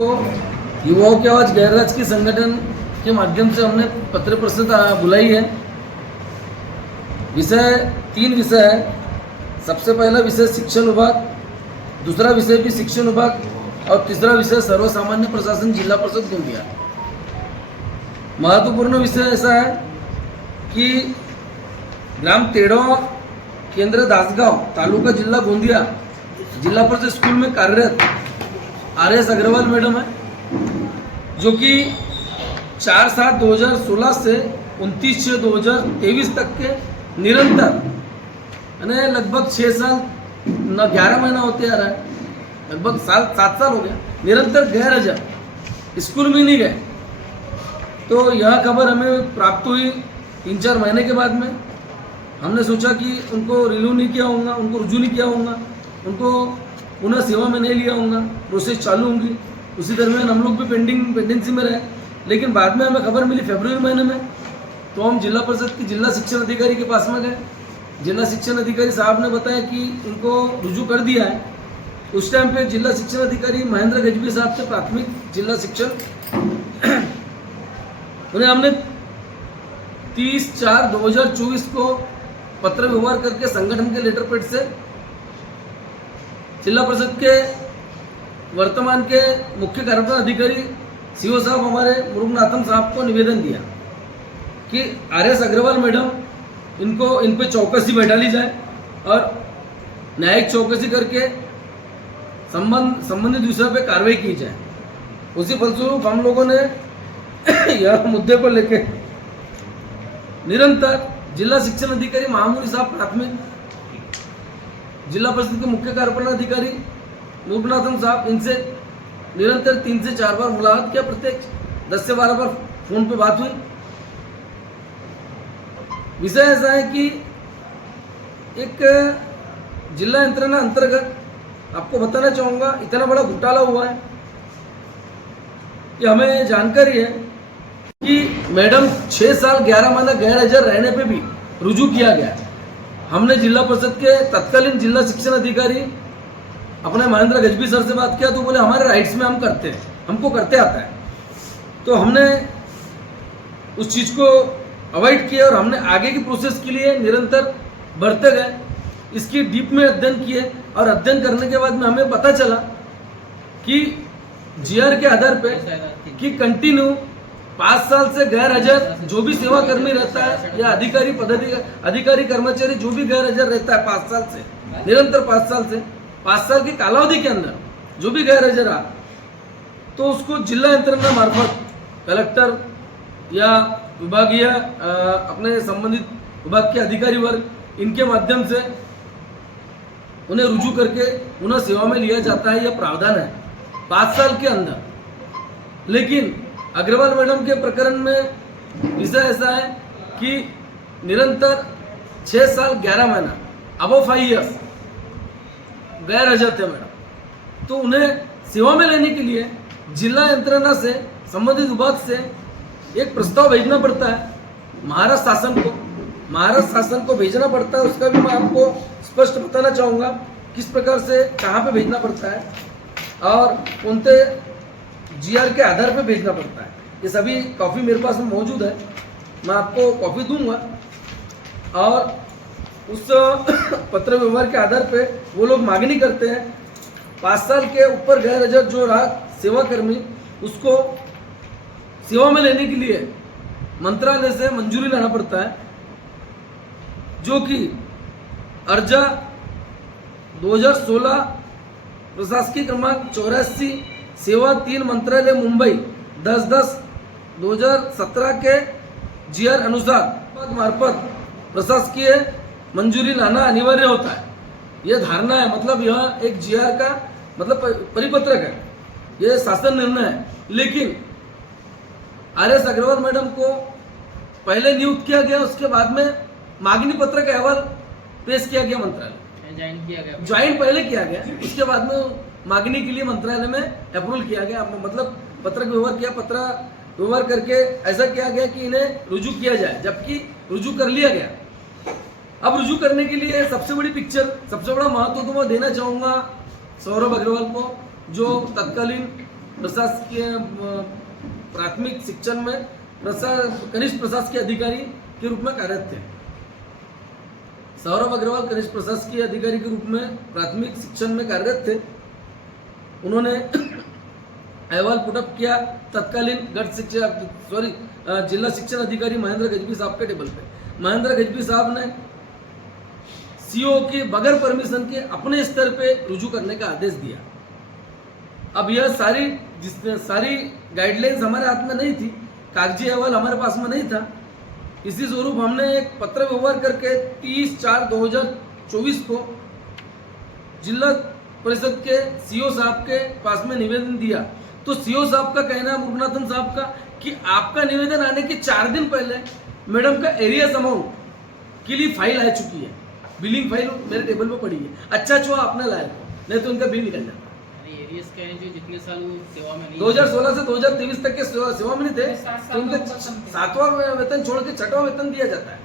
तो युवाओं की आवाज गैर राजकीय संगठन के माध्यम से हमने पत्र परिषद बुलाई है। तीन विषय है। सबसे पहला विषय शिक्षण विभाग, दूसरा विषय भी शिक्षण विभाग और तीसरा विषय सर्वसामान्य प्रशासन जिला परिषद गोंदिया। महत्वपूर्ण विषय ऐसा है कि ग्राम तेड़ो केंद्र दासगांव तालुका जिला गोंदिया जिला परिषद स्कूल में कार्यरत RS अग्रवाल मैडम है, जो कि 4/7/2016 से 29/6/2023 तक के निरंतर यानी लगभग 6 साल न 11 महीना होते आ रहा है, लगभग 7 साल हो गया निरंतर गैर हाजिर स्कूल में नहीं गए। तो यह खबर हमें प्राप्त हुई 3-4 महीने के बाद में। हमने सोचा कि उनको रिलीव नहीं किया होगा, उनको रुजू नहीं किया होगा, उनको पुनः सेवा में नहीं लिया होगा, प्रोसेस चालू होंगी। उसी दरमियान हम लोग भी पेंडेंसी में रहे, लेकिन बाद में हमें खबर मिली फरवरी महीने में। तो हम जिला परिषद की जिला शिक्षण अधिकारी के पास में गए। जिला शिक्षण अधिकारी साहब ने बताया कि इनको रुजू कर दिया है। उस टाइम पे जिला शिक्षण अधिकारी महेंद्र गजबी साहब से प्राथमिक जिला शिक्षण उन्हें हमने 30/4/2024 को पत्र व्यवहार करके संगठन के लेटर पैड से जिला परिषद के वर्तमान के मुख्य कार्यपालन अधिकारी सीओ साहब हमारे मुरुगनाथन साहब को निवेदन दिया कि RS अग्रवाल मैडम इन पे चौकसी बैठा ली जाए और न्यायिक चौकसी करके संबंधित विषय पे कार्रवाई की जाए। उसी फलस्वरूप हम लोगों ने यह मुद्दे को लेकर निरंतर जिला शिक्षण अधिकारी महामुनि साहब प्राथमिक, जिला परिषद के मुख्य कार्यपालन अधिकारी मुरुगनाथन साहब, इनसे निरंतर 3 से 4 बार मुलाकात किया। प्रत्येक 10 से 12 बार फोन पे बात हुई। विषय ऐसा है कि एक जिला यंत्रणा अंतर्गत आपको बताना चाहूँगा, इतना बड़ा घोटाला हुआ है कि हमें जानकारी है कि मैडम 6 साल 11 महीना गैर हाजिर रहने पे भी रुजू किया गया। हमने जिला परिषद के तत्कालीन जिला शिक्षण अधिकारी अपने महेंद्र गजबी सर से बात किया तो बोले हमारे राइट्स में हम करते हैं, हमको करते आता है। तो हमने उस चीज़ को अवॉइड किया और हमने आगे की प्रोसेस के लिए निरंतर बढ़ते गए। इसकी डीप में अध्ययन किए और अध्ययन करने के बाद में हमें पता चला कि GR के आधार पे कि कंटिन्यू 5 साल से गैर हाजिर जो भी सेवा कर्मी रहता है या अधिकारी कर्मचारी जो भी गैर हाजिर रहता है 5 साल से निरंतर 5 साल की कालावधि के अंदर जो भी गैर हाजिर रहा, तो उसको जिला यंत्रणा मार्फत कलेक्टर या विभागीय अपने संबंधित विभाग के अधिकारी वर्ग इनके माध्यम से उन्हें रुजू करके पुनः सेवा में लिया जाता है। यह प्रावधान है 5 साल के अंदर। लेकिन अग्रवाल मैडम के प्रकरण में विषय ऐसा है कि निरंतर 6 साल 11 महीना अबव 5 इयर्स गैर हाजिर थे मैडम। तो उन्हें सेवा में लेने के लिए जिला यंत्रणा से संबंधित विभाग से एक प्रस्ताव भेजना पड़ता है महाराष्ट्र शासन को भेजना पड़ता है। उसका भी मैं आपको स्पष्ट बताना चाहूँगा किस प्रकार से कहाँ पे भेजना पड़ता है और उनके GR के आधार पे भेजना पड़ता है। ये सभी कॉपी मेरे पास में मौजूद है, मैं आपको कॉपी दूंगा। और उस पत्र व्यवहार के आधार पे वो लोग मांगनी करते हैं 5 साल के ऊपर गैर हाजिर जो रहा सेवा कर्मी, उसको सेवा में लेने के लिए मंत्रालय से मंजूरी लाना पड़ता है, जो कि अर्जा 2016 प्रशासकीय क्रमांक 84 सेवा 3 मंत्रालय मुंबई 10/10/2017 के GR अनुसार मार्फत प्रशासकीय मंजूरी लाना अनिवार्य होता है। यह धारणा है, मतलब यह एक GR का मतलब परिपत्रक है, यह शासन निर्णय है। लेकिन RS अग्रवाल मैडम को पहले नियुक्त किया गया, उसके बाद में मांगनी पत्र का अहवाल पेश किया गया मंत्रालय, ज्वाइन पहले किया गया, उसके बाद में मांगनी के लिए मंत्रालय में अप्रूवल किया गया, मतलब पत्र व्यवहार किया। पत्र व्यवहार करके ऐसा किया गया कि इन्हें रुजू किया जाए, जबकि रुजू कर लिया गया। अब रुजू करने के लिए सबसे बड़ी पिक्चर, सबसे बड़ा महत्व तो मैं देना चाहूँगा सौरभ अग्रवाल को, जो तत्कालीन प्रशासकीय प्राथमिक शिक्षण में कनिष्ठ प्रशासकीय अधिकारी के रूप में कार्यरत थे। सौरभ अग्रवाल कनिष्ठ प्रशासकीय अधिकारी के रूप में प्राथमिक शिक्षण में कार्यरत थे। उन्होंने अहवाल पुटअप किया तत्कालीन जिला शिक्षण अधिकारी महेंद्र गजबी साहब के टेबल पे। महेंद्र गजबी साहब ने सीओ के बगैर परमिशन के अपने स्तर पे रुजू करने का आदेश दिया। अब यह सारी गाइडलाइंस हमारे हाथ में नहीं थी, कागजी अहवाल हमारे पास में नहीं था। इसी स्वरूप हमने एक पत्र व्यवहार करके 30/4/2024 को जिला परिषद के सीओ साहब के पास में निवेदन दिया। तो सीओ साहब का कहना है, मुरुगनाथन साहब का, कि आपका निवेदन आने के 4 दिन पहले मैडम का एरियस अमाउंट के लिए फाइल आ चुकी है, बिलिंग फाइल मेरे टेबल पे पड़ी है। अच्छा छुआ आपने लाया, नहीं तो उनका बिल निकल जाता। एरियस क्या है जो जितने साल वो सेवा में नहीं 2016 से 2023 तक के सेवा में नहीं थे, तो उनके 7वां वेतन छोड़ के 6वां वेतन दिया जाता है।